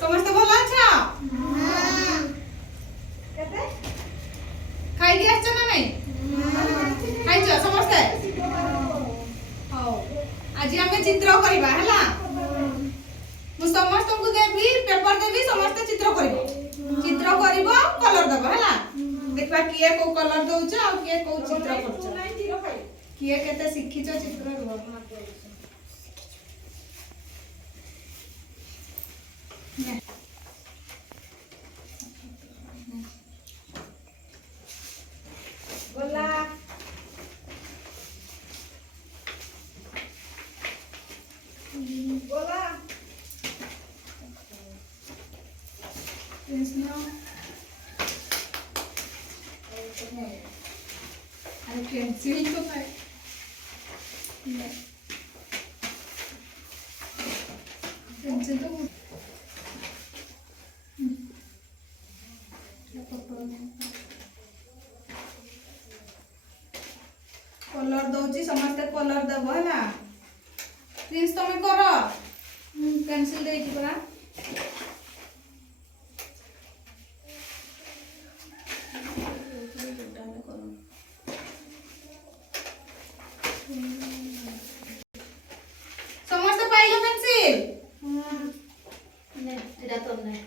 समस्त भल अछ खाई दिया ना नहीं खाई समस्ते आज आम चित्र करवा है समस्त को देवी पेपर देवी समस्त चित्र चित्र कर कलर दब है देखा किए को कलर दौच आ किए को चित्र कर किए केते शिखिच चित्र बोला बोला I can see it. Colour दौची समस्ते कलर दब है प्रिंस तुम कर पेंसिल दे परा समस्त पाइल पेंसिल एटा तो नहीं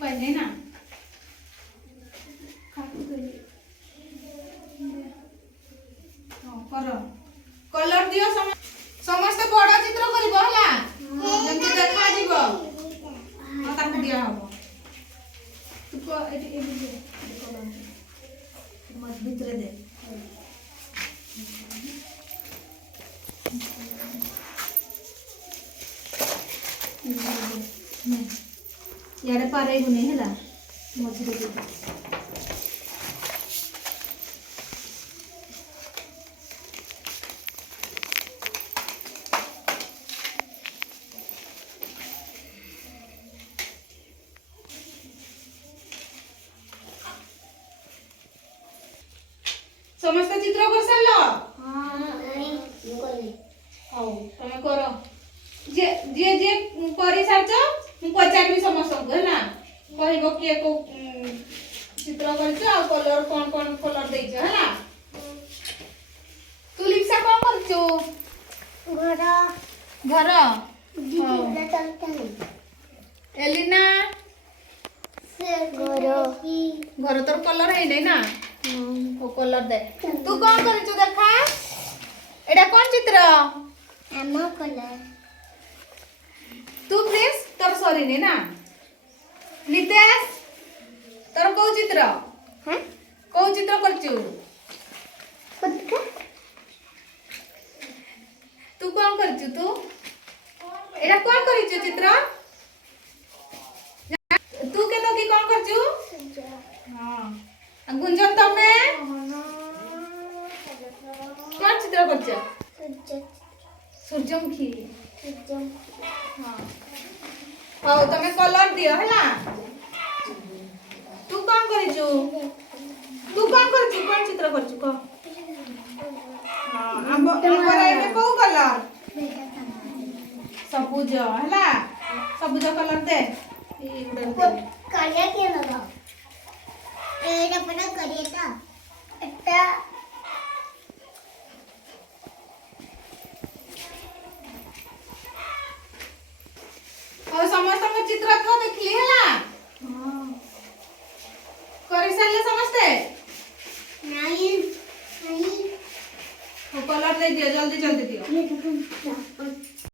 पाइले ना कर कलर दियो समस्त बड़ चित्र करबो हला जंती देखा जीवो हां ताकू दिया हबो तू को एटी मत भीतर दे यारे पारे गुने हला मझिरे दे समस्त चित्र कर सारलो तमे करो जे जे जे करि सारछ मु पचारबी समस्त को हैला कहबो किए को चित्र करछ आ कलर कोन कोन कलर देछ हैला तू लिप्सा कोन करछु घर दीदी चलता नहीं एलिना घर तोर कलर है नहीं ना ओ कलर दे तू कौन करछु देखा एडा कौन चित्र आमा कलर तू प्लीज तोर सॉरी नहीं ना नितेश तोर को चित्र हैं को चित्र करछु खुद का तू कौन करछु तू एडा कौन करिछु चित्र तू के तो की कौन करछु हां गुंजन तमे कौन चित्र करछ सूर्यमुखी हां हां तमे कलर दियो हैला तू कौन करिछु तू कौन करछु कौन चित्र करछु को हां अंबराई में को कलर सबुज हैला सबुज कलर दे ए उड़न कालिया के लगा एटा पता करिएता एटा और समस्त को चित्र को देखली हैला हां करि सारले समस्ते नहीं नहीं कलर दे दियो जल्दी जल्दी दियो ये देखो